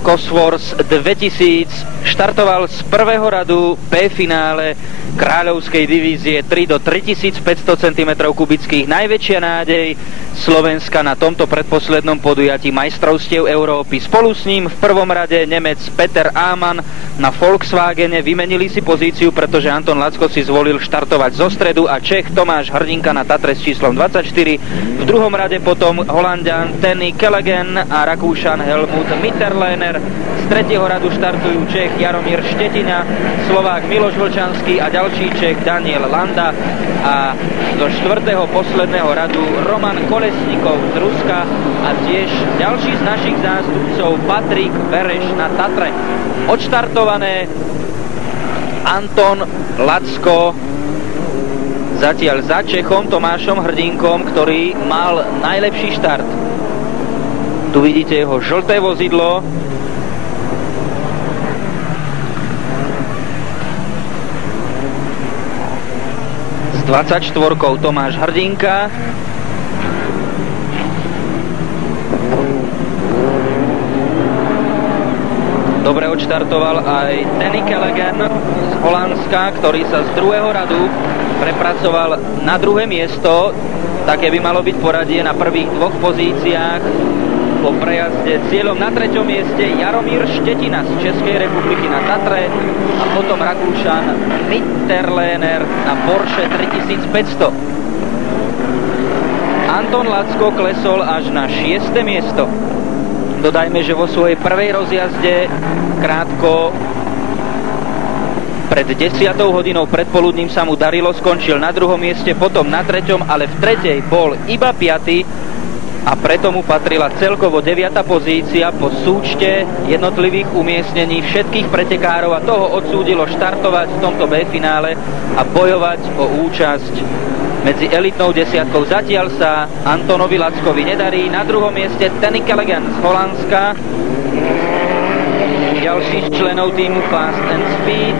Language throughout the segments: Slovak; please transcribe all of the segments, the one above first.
Cosworth 2000 štartoval z prvého radu B finále kráľovskej divízie 3 do 3500 cm kubických. Najväčšia nádej Slovenska na tomto predposlednom podujatí majstrovstiev Európy. Spolu s ním v prvom rade Nemec Peter Amann na Volkswagene. Vymenili si pozíciu, pretože Anton Lacko si zvolil štartovať zo stredu a Čech Tomáš Hrdinka na Tatre s číslom 24. V druhom rade potom Holanďan Tenny Callaghan a Rakúšan Helmut Mitterlehner. Z tretieho radu štartujú Čech Jaromír Štetina, Slovák Miloš Vlčanský a ďalší Čech Daniel Landa. A do štvrtého posledného radu Roman Kolesníkov z Ruska a tiež ďalší z našich zástupcov Patrik Vereš na Tatre. Odštartované Anton Lacko zatiaľ za Čechom Tomášom Hrdinkom, ktorý mal najlepší štart. Tu vidíte jeho žlté vozidlo. S 24-kou Tomáš Hrdinka. Dobre odštartoval aj Tenny Callaghan z Holandska, ktorý sa z druhého radu prepracoval na druhé miesto. Také by malo byť poradie na prvých dvoch pozíciách po prejazde. Cieľom na treťom mieste Jaromír Štetina z Českej republiky na Tatre a potom Rakúšan Mitterlehner na Porsche 3500. Anton Lacko klesol až na 6. miesto. Dodajme, že vo svojej prvej rozjazde krátko pred 10. hodinou predpoludním sa mu darilo, skončil na druhom mieste, potom na treťom, ale v tretej bol iba 5. a preto mu patrila celkovo 9. pozícia po súčte jednotlivých umiestnení všetkých pretekárov a toho odsúdilo štartovať v tomto B finále a bojovať o účasť medzi elitnou desiatkou. Zatiaľ sa Antonovi Lackovi nedarí. Na druhom mieste Tenny Callaghan z Holandska. Ďalší z členov týmu Fast and Speed.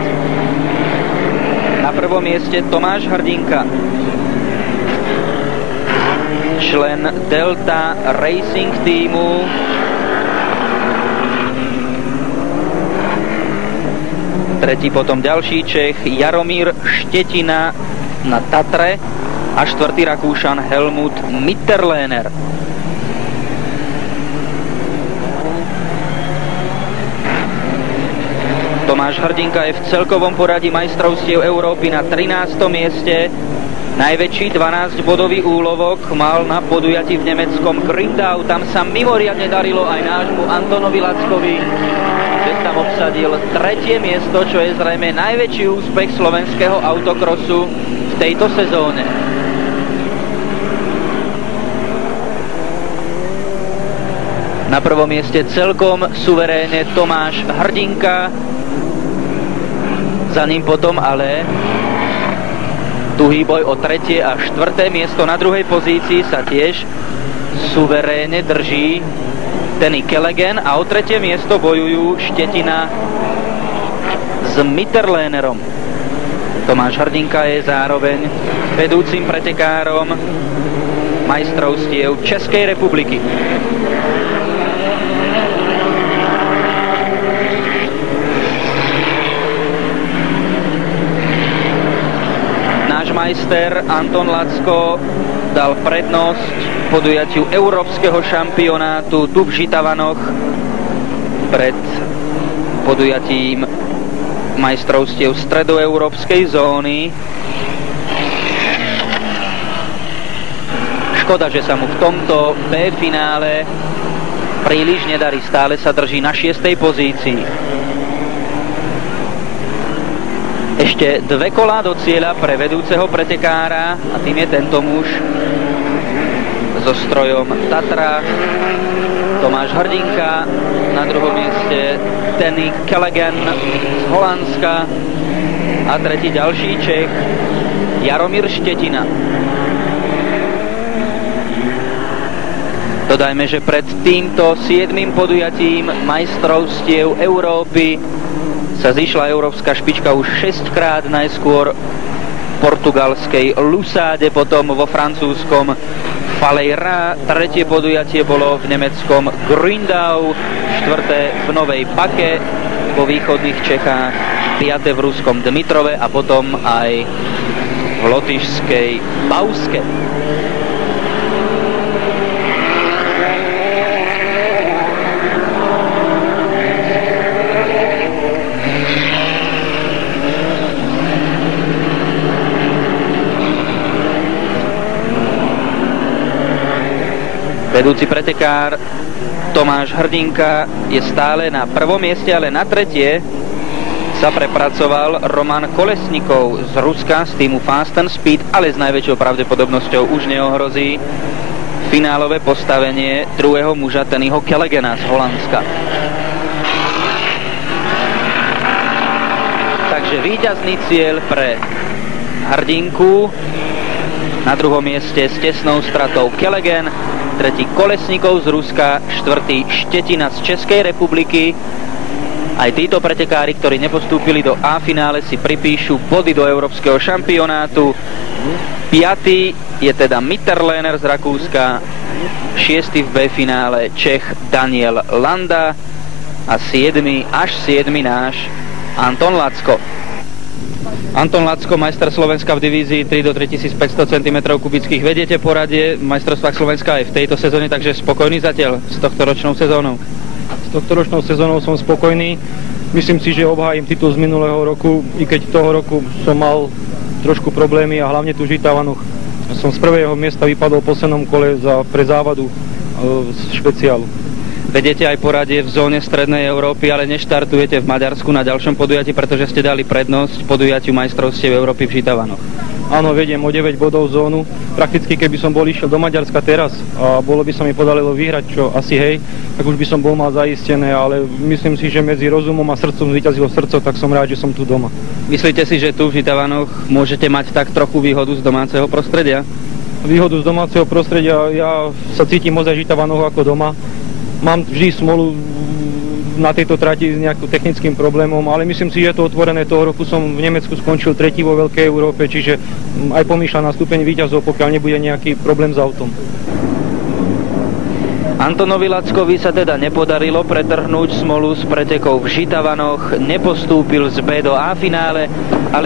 Na prvom mieste Tomáš Hrdinka, člen Delta Racing týmu. Tretí potom ďalší Čech Jaromír Štetina na Tatre a štvrtý Rakúšan Helmut Mitterlehner. Tomáš Hrdinka je v celkovom poradí majstrovstiev Európy na 13. mieste. Najväčší 12-bodový úlovok mal na podujatí v nemeckom Grindau. Tam sa mimoriadne darilo aj nášmu Antonovi Lackovi, že tam obsadil 3. miesto, čo je zrejme najväčší úspech slovenského autokrosu v tejto sezóne. Na prvom mieste celkom suverénne Tomáš Hrdinka. Za ním potom ale tuhý boj o 3. a 4. miesto. Na druhej pozícii sa tiež suverénne drží Tenny Callaghan a o 3. miesto bojujú Štetina s Mitterlehnerom. Tomáš Hrdinka je zároveň vedúcim pretekárom majstrovstiev Českej republiky. Majster Anton Lacko dal prednosť podujatiu európskeho šampionátu tu v Žitavanoch pred podujatím majstrovstiev stredoeurópskej zóny. Škoda, že sa mu v tomto B finále príliš nedarí, stále sa drží na 6. pozícii. Ešte 2 kolá do cieľa pre vedúceho pretekára a tým je tento muž so strojom Tatra. Tomáš Hrdinka, na druhom mieste Tenny Callaghan z Holandska a tretí ďalší Čech Jaromír Štetina. Dodajme, že pred týmto 7. podujatím majstrovstiev Európy sa zišla európska špička už 6 krát, najskôr v portugalskej Lusáde, potom vo francúzskom Faleira. Tretie podujatie bolo v nemeckom Gründau, štvrté v Novej Pake vo východných Čechách, piaté v ruskom Dmitrove a potom aj v lotyšskej Bauske. Vedúci pretekár Tomáš Hrdinka je stále na prvom mieste, ale na tretie sa prepracoval Roman Kolesnikov z Ruska z týmu Fast and Speed, ale s najväčšou pravdepodobnosťou už neohrozí finálové postavenie druhého muža Tennyho Kelegena z Holandska. Takže víťazný cieľ pre Hrdinku, na druhom mieste s tesnou stratou Kelegen, tretí Kolesnikov z Ruska, štvrtý Štetina z Českej republiky. Aj títo pretekári, ktorí nepostúpili do A finále, si pripíšu body do európskeho šampionátu. Piatý je teda Mitterlehner z Rakúska, šiestý v B finále Čech Daniel Landa a až siedmy náš Anton Lacko. Anton Lacko, majster Slovenska v divízii 3 do 3500 cm3. Vediete poradie v majstrovstvách Slovenska aj v tejto sezóne, takže spokojný zatiaľ s tohto ročnou sezónou? S tohto ročnou sezónou som spokojný. Myslím si, že obhájim titul z minulého roku, i keď toho roku som mal trošku problémy a hlavne tu v Žitavanoch. Som z prvého miesta vypadol v poslednom kole pre závadu z špeciálu. Vedete aj poradie v zóne strednej Európy, ale neštartujete v Maďarsku na ďalšom podujatí, pretože ste dali prednosť podujatiu majstrovstiev Európy v Žitavanoch. Áno, vediem o 9 bodov zónu. Prakticky, keby som bol išiel do Maďarska teraz a bolo by sa mi podarilo vyhrať, čo asi hej, tak už by som bol mal zaistené, ale myslím si, že medzi rozumom a srdcom zvíťazilo srdco, tak som rád, že som tu doma. Myslíte si, že tu v Žitavanoch môžete mať tak trochu výhodu z domáceho prostredia? Výhodu z domáceho prostredia, ja sa cítim ozaj v Žitavanoch ako doma. Mám vždy smolu na tejto trati s nejakým technickým problémom, ale myslím si, že je to otvorené. Toho roku som v Nemecku skončil tretí vo Veľkej Európe, čiže aj pomýšľam na stupeň víťazov, pokiaľ nebude nejaký problém s autom. Antonovi Lackovi sa teda nepodarilo pretrhnúť smolu z pretekov v Žitavanoch, nepostúpil z B do A finále, ale